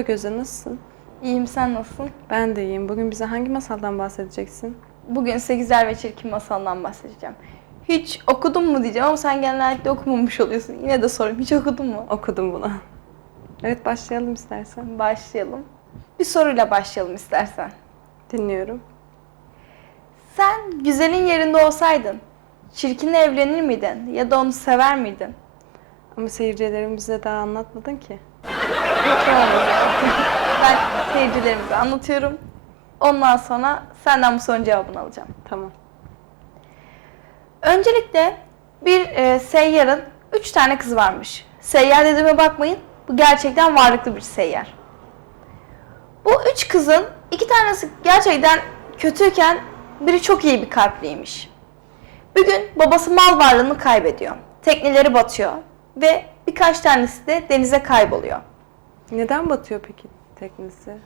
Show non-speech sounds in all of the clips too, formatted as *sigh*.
Merhaba Gözde, nasılsın? İyiyim sen nasılsın? Ben de iyiyim. Bugün bize hangi masaldan bahsedeceksin? Bugün güzel ve çirkin masaldan bahsedeceğim. Hiç okudun mu diyeceğim ama sen genellikle okumamış oluyorsun. Yine de sorayım hiç okudun mu? Okudum bunu. Evet, başlayalım istersen. Başlayalım. Bir soruyla başlayalım istersen. Dinliyorum. Sen güzelin yerinde olsaydın çirkinle evlenir miydin ya da onu sever miydin? Ama seyircilerimize daha anlatmadın ki. Ben seyircilerimize anlatıyorum. Ondan sonra senden bu sorunun cevabını alacağım. Tamam. Öncelikle bir e, seyyarın üç tane kızı varmış. Seyyar dediğime bakmayın. Bu gerçekten varlıklı bir seyyar. Bu üç kızın iki tanesi gerçekten kötüyken biri çok iyi bir kalpliymiş. Bir gün babası mal varlığını kaybediyor. Tekneleri batıyor ve birkaç tanesi de denize kayboluyor. Neden batıyor peki teknesi?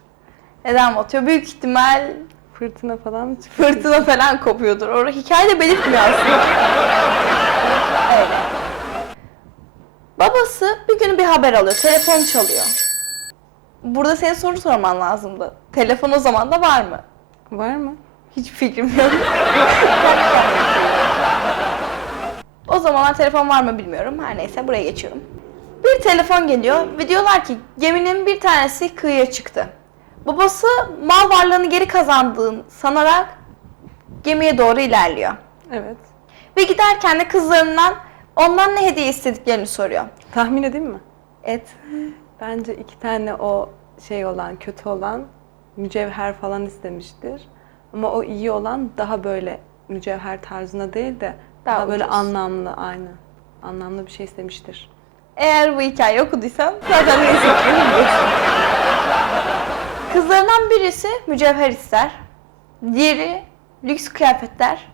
Neden batıyor? Büyük ihtimal Fırtına falan mı çıkıyor? fırtına falan kopuyordur. Orada hikayede belirtmiyor aslında. Babası bir gün bir haber alıyor. Telefon çalıyor. Burada senin soru sorman lazımdı. Telefon o zaman da var mı? Var mı? Hiç fikrim yok. *laughs* o zamanlar telefon var mı bilmiyorum. Her neyse buraya geçiyorum. Bir telefon geliyor ve diyorlar ki geminin bir tanesi kıyıya çıktı. Babası mal varlığını geri kazandığını sanarak gemiye doğru ilerliyor. Evet. Ve giderken de kızlarından ondan ne hediye istediklerini soruyor. Tahmin edeyim mi? Et. Bence iki tane o şey olan, kötü olan mücevher falan istemiştir. Ama o iyi olan daha böyle mücevher tarzına değil de daha, Daha böyle anlamlı, aynı. Anlamlı bir şey istemiştir. Eğer bu hikayeyi okuduysan zaten ne. Kızlarından birisi mücevher ister. Diğeri lüks kıyafetler.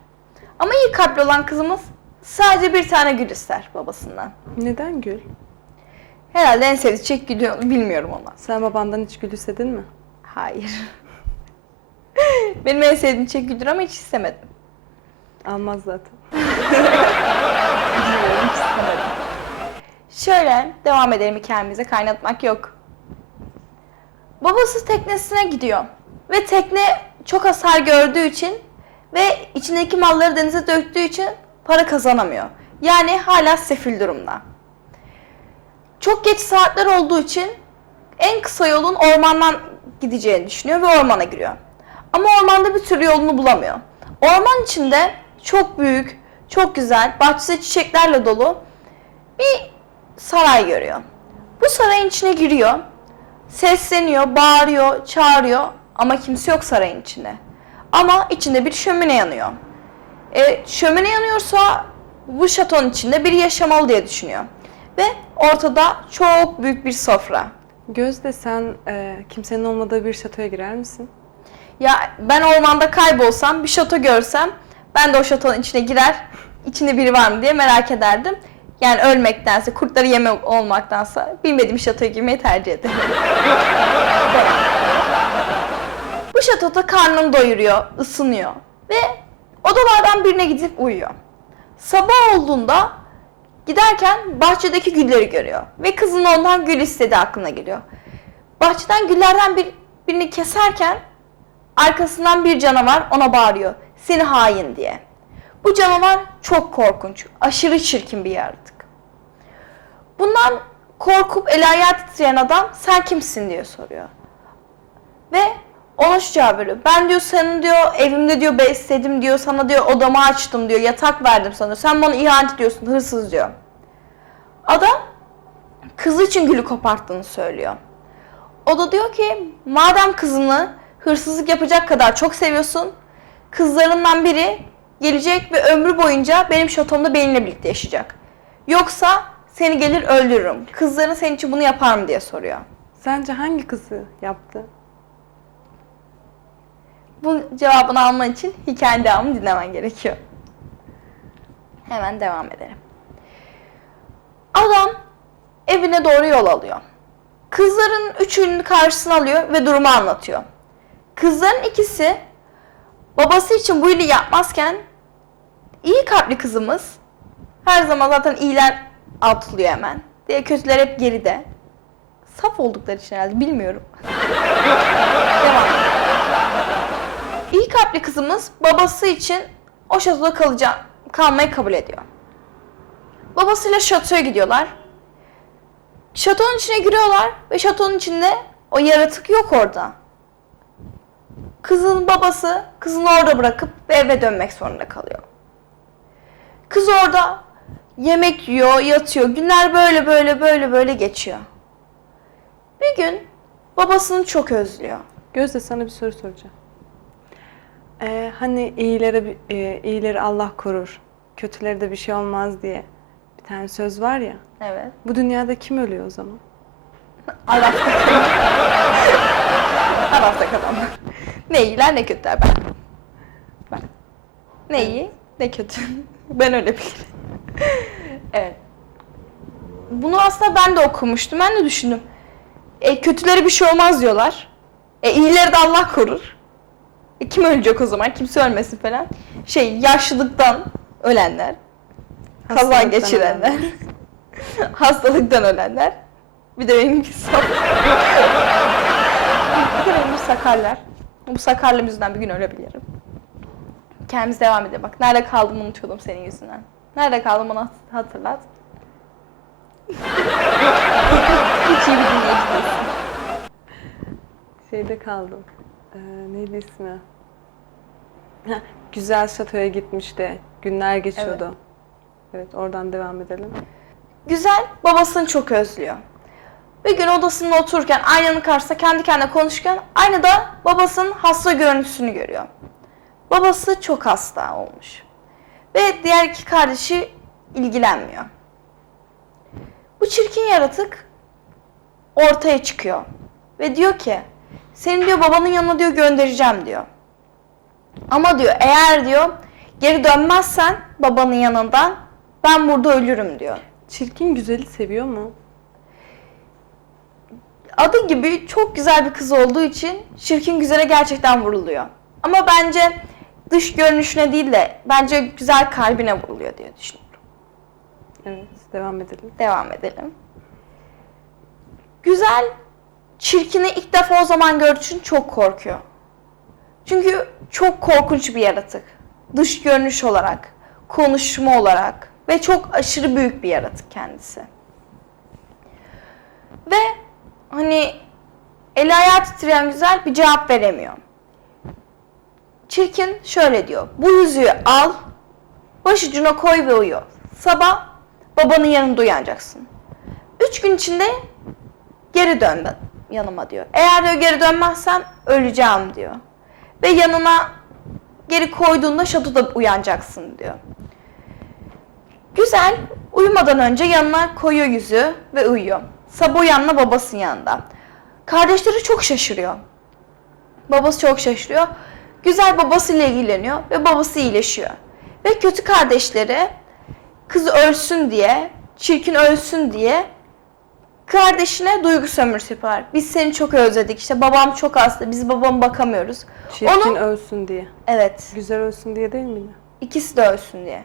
Ama iyi kalpli olan kızımız sadece bir tane gül ister babasından. Neden gül? Herhalde en sevdiği gülü bilmiyorum ama. Sen babandan hiç gül istedin mi? Hayır. *laughs* Benim en sevdiğim çiçek güldür ama hiç istemedim. Almaz zaten. *laughs* Bilmiyorum, hiç istemedim. Şöyle devam edelim hikayemize kaynatmak yok. Babası teknesine gidiyor ve tekne çok hasar gördüğü için ve içindeki malları denize döktüğü için para kazanamıyor. Yani hala sefil durumda. Çok geç saatler olduğu için en kısa yolun ormandan gideceğini düşünüyor ve ormana giriyor. Ama ormanda bir türlü yolunu bulamıyor. Orman içinde çok büyük, çok güzel, bahçesi çiçeklerle dolu bir saray görüyor. Bu sarayın içine giriyor. Sesleniyor, bağırıyor, çağırıyor ama kimse yok sarayın içinde. Ama içinde bir şömine yanıyor. E, şömine yanıyorsa bu şatonun içinde biri yaşamalı diye düşünüyor. Ve ortada çok büyük bir sofra. Gözde sen e, kimsenin olmadığı bir şatoya girer misin? Ya ben ormanda kaybolsam, bir şato görsem ben de o şatonun içine girer, içinde biri var mı diye merak ederdim. Yani ölmektense, kurtları yeme olmaktansa bilmediğim şatoya girmeyi tercih ederim. Bu şatoda karnını doyuruyor, ısınıyor ve odalardan birine gidip uyuyor. Sabah olduğunda giderken bahçedeki gülleri görüyor ve kızın ondan gül istedi aklına geliyor. Bahçeden güllerden bir, birini keserken Arkasından bir canavar ona bağırıyor. Seni hain diye. Bu canavar çok korkunç, aşırı çirkin bir yaratık. Bundan korkup el ayağı titreyen adam sen kimsin diye soruyor. Ve ona şu cevap veriyor. Ben diyor senin diyor evimde diyor besledim diyor sana diyor odamı açtım diyor yatak verdim sana. Sen bana ihanet ediyorsun hırsız diyor. Adam kızı için gülü koparttığını söylüyor. O da diyor ki madem kızını hırsızlık yapacak kadar çok seviyorsun, kızlarından biri gelecek ve ömrü boyunca benim şatomda benimle birlikte yaşayacak. Yoksa seni gelir öldürürüm. Kızların senin için bunu yapar mı diye soruyor. Sence hangi kızı yaptı? Bunun cevabını alman için hikayenin devamını dinlemen gerekiyor. Hemen devam edelim. Adam evine doğru yol alıyor. Kızların üçünü karşısına alıyor ve durumu anlatıyor. Kızların ikisi babası için bu iyiliği yapmazken iyi kalpli kızımız her zaman zaten iyiler atılıyor hemen. Diye kötüler hep geride. saf oldukları için herhalde bilmiyorum. *laughs* Devam. İyi kalpli kızımız babası için o şatoda kalacak, kalmayı kabul ediyor. Babasıyla şatoya gidiyorlar. Şatonun içine giriyorlar ve şatonun içinde o yaratık yok orada. Kızın babası kızını orada bırakıp ve eve dönmek zorunda kalıyor. Kız orada yemek yiyor, yatıyor. Günler böyle böyle böyle böyle geçiyor. Bir gün babasını çok özlüyor. Gözde sana bir soru soracağım. Ee, hani iyilere bir- e, iyileri Allah korur, kötülere de bir şey olmaz diye bir tane söz var ya. Evet. Bu dünyada kim ölüyor o zaman? Arafta Arafta kalan. Ne iyiler ne kötüler ben. Ben. Ne iyi ne kötü. Ben öyle bilirim. *laughs* evet. Bunu aslında ben de okumuştum. Ben de düşündüm. E, kötülere bir şey olmaz diyorlar. E, iyileri de Allah korur. E, kim ölecek o zaman? Kimse ölmesin falan. Şey yaşlılıktan ölenler. Kaza geçirenler. *laughs* hastalıktan ölenler. Bir de benimki saf. bir de benim sakarlar. Bu sakarlığım yüzünden bir gün ölebilirim. Kendimiz devam edelim. Bak nerede kaldım unutuyordum senin yüzünden. Nerede kaldım bana hatırlat. Hiç iyi bir dinleyici değilsin. Şeyde kaldım. Ee, neydi ismi? Heh, güzel şatoya gitmişti. Günler geçiyordu. Evet. oradan devam edelim. Güzel babasını çok özlüyor. Bir gün odasında otururken aynanın karşısında kendi kendine konuşurken aynada babasının hasta görüntüsünü görüyor. Babası çok hasta olmuş. Ve diğer iki kardeşi ilgilenmiyor. Bu çirkin yaratık ortaya çıkıyor. Ve diyor ki seni diyor babanın yanına diyor göndereceğim diyor. Ama diyor eğer diyor geri dönmezsen babanın yanından ben burada ölürüm diyor. Çirkin güzeli seviyor mu? adı gibi çok güzel bir kız olduğu için çirkin güzele gerçekten vuruluyor. Ama bence dış görünüşüne değil de bence güzel kalbine vuruluyor diye düşünüyorum. Evet. Devam edelim. Devam edelim. Güzel çirkini ilk defa o zaman gördüğü için çok korkuyor. Çünkü çok korkunç bir yaratık. Dış görünüş olarak, konuşma olarak ve çok aşırı büyük bir yaratık kendisi. Ve hani eli ayağı titreyen güzel bir cevap veremiyor. Çirkin şöyle diyor. Bu yüzüğü al, başucuna koy ve uyu. Sabah babanın yanında uyanacaksın. Üç gün içinde geri dön yanıma diyor. Eğer diyor geri dönmezsen öleceğim diyor. Ve yanına geri koyduğunda şatoda uyanacaksın diyor. Güzel uyumadan önce yanına koyuyor yüzü ve uyuyor. Sabah uyanma babasının yanında. Kardeşleri çok şaşırıyor. Babası çok şaşırıyor. Güzel babasıyla ilgileniyor ve babası iyileşiyor. Ve kötü kardeşleri kız ölsün diye, çirkin ölsün diye kardeşine duygu sömürüsü yapıyorlar. Biz seni çok özledik. İşte babam çok hasta. Biz babama bakamıyoruz. Çirkin Onu- ölsün diye. Evet. Güzel ölsün diye değil miydi? ikisi de ölsün diye.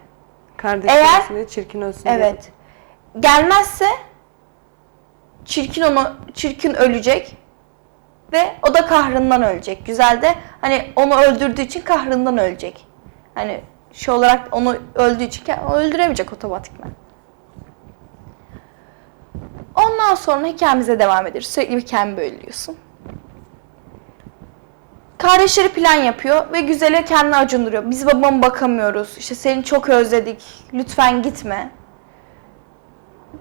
Kardeş Eğer- ölsün diye, çirkin ölsün diye. Evet. Gelmezse çirkin onu çirkin ölecek ve o da kahrından ölecek. Güzel de hani onu öldürdüğü için kahrından ölecek. Hani şey olarak onu öldüğü için öldüremeyecek otomatikman. Ondan sonra hikayemize devam ediyoruz. Sürekli bir hikayemi bölüyorsun. Kardeşleri plan yapıyor ve güzele kendini acındırıyor. Biz babama bakamıyoruz. İşte seni çok özledik. Lütfen gitme.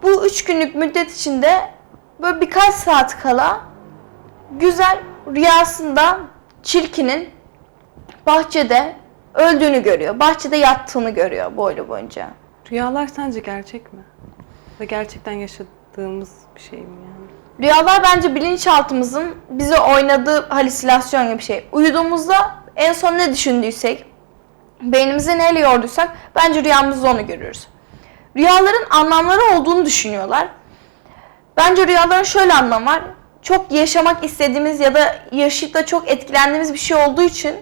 Bu üç günlük müddet içinde böyle birkaç saat kala güzel rüyasında çirkinin bahçede öldüğünü görüyor. Bahçede yattığını görüyor boylu boyunca. Rüyalar sence gerçek mi? Ve gerçekten yaşadığımız bir şey mi yani? Rüyalar bence bilinçaltımızın bize oynadığı halüsinasyon gibi bir şey. Uyuduğumuzda en son ne düşündüysek, beynimize neyle yorduysak bence rüyamızda onu görürüz. Rüyaların anlamları olduğunu düşünüyorlar. Bence rüyaların şöyle anlam var. Çok yaşamak istediğimiz ya da yaşayıp da çok etkilendiğimiz bir şey olduğu için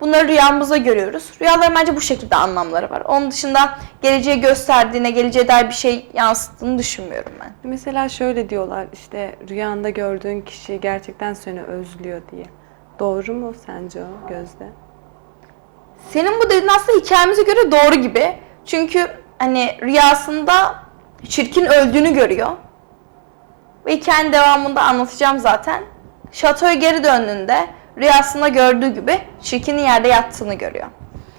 Bunları rüyamızda görüyoruz. Rüyaların bence bu şekilde anlamları var. Onun dışında geleceği gösterdiğine, geleceğe dair bir şey yansıttığını düşünmüyorum ben. Mesela şöyle diyorlar işte rüyanda gördüğün kişi gerçekten seni özlüyor diye. Doğru mu sence o Gözde? Senin bu dediğin aslında hikayemize göre doğru gibi. Çünkü hani rüyasında çirkin öldüğünü görüyor. Ve hikayenin devamında anlatacağım zaten. Şatoya geri döndüğünde rüyasında gördüğü gibi çirkinin yerde yattığını görüyor.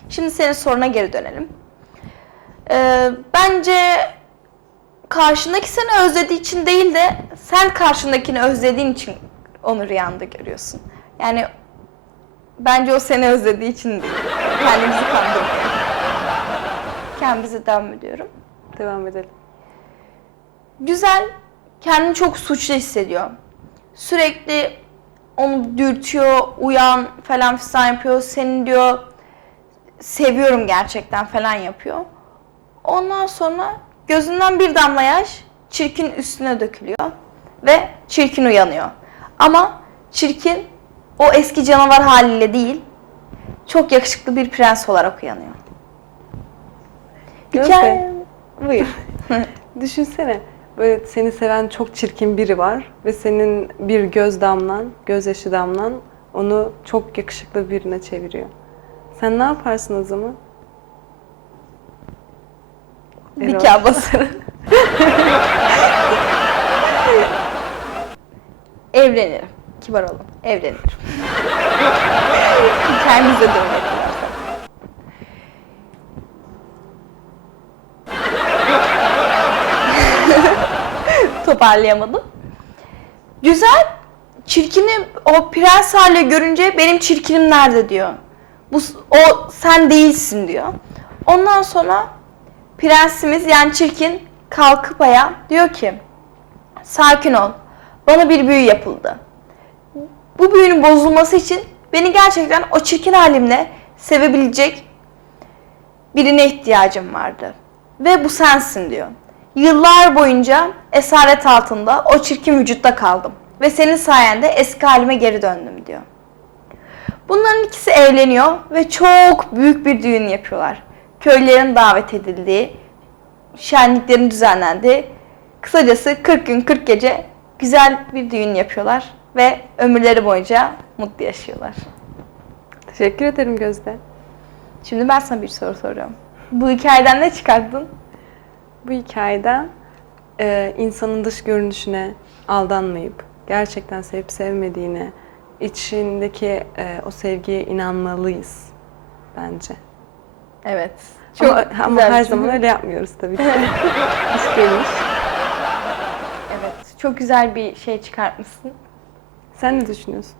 Şimdi senin soruna geri dönelim. Ee, bence karşındaki seni özlediği için değil de sen karşındakini özlediğin için onu rüyanda görüyorsun. Yani bence o seni özlediği için değil. Kendimizi kandırmıyor. Kendimize devam ediyorum. Devam edelim. Güzel, kendini çok suçlu hissediyor. Sürekli onu dürtüyor, uyan falan filan yapıyor. Seni diyor seviyorum gerçekten falan yapıyor. Ondan sonra gözünden bir damla yaş çirkin üstüne dökülüyor ve çirkin uyanıyor. Ama çirkin o eski canavar haliyle değil, çok yakışıklı bir prens olarak uyanıyor. Gözde. Hikaye... Buyur. *laughs* Düşünsene böyle seni seven çok çirkin biri var ve senin bir göz damlan, gözyaşı damlan onu çok yakışıklı birine çeviriyor. Sen ne yaparsın o zaman? Erol. Nikah basarım. *laughs* Evlenirim. Kibar olun. Evlenirim. *laughs* Hikayemize dönelim. Toparlayamadım. Güzel. Çirkini o prens haliyle görünce benim çirkinim nerede diyor. Bu o sen değilsin diyor. Ondan sonra prensimiz yani çirkin kalkıp ayağa diyor ki sakin ol. Bana bir büyü yapıldı. Bu büyünün bozulması için beni gerçekten o çirkin halimle sevebilecek birine ihtiyacım vardı. Ve bu sensin diyor. Yıllar boyunca esaret altında o çirkin vücutta kaldım. Ve senin sayende eski halime geri döndüm diyor. Bunların ikisi evleniyor ve çok büyük bir düğün yapıyorlar. Köylülerin davet edildiği, şenliklerin düzenlendiği, kısacası 40 gün 40 gece güzel bir düğün yapıyorlar ve ömürleri boyunca mutlu yaşıyorlar. Teşekkür ederim Gözde. Şimdi ben sana bir soru soruyorum. Bu hikayeden ne çıkardın? Bu hikayeden e, insanın dış görünüşüne aldanmayıp gerçekten sevip sevmediğine, içindeki e, o sevgiye inanmalıyız bence. Evet. ama, ama güzel her bir zaman öyle yapmıyoruz tabii ki. İş *laughs* gelmiş. Evet. Çok güzel bir şey çıkartmışsın. Sen ne düşünüyorsun?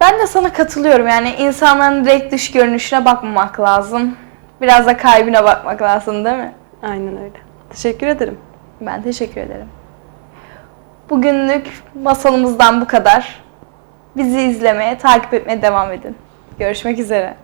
Ben de sana katılıyorum. Yani insanların direkt dış görünüşüne bakmamak lazım. Biraz da kalbine bakmak lazım değil mi? Aynen öyle. Teşekkür ederim. Ben teşekkür ederim. Bugünlük masalımızdan bu kadar. Bizi izlemeye, takip etmeye devam edin. Görüşmek üzere.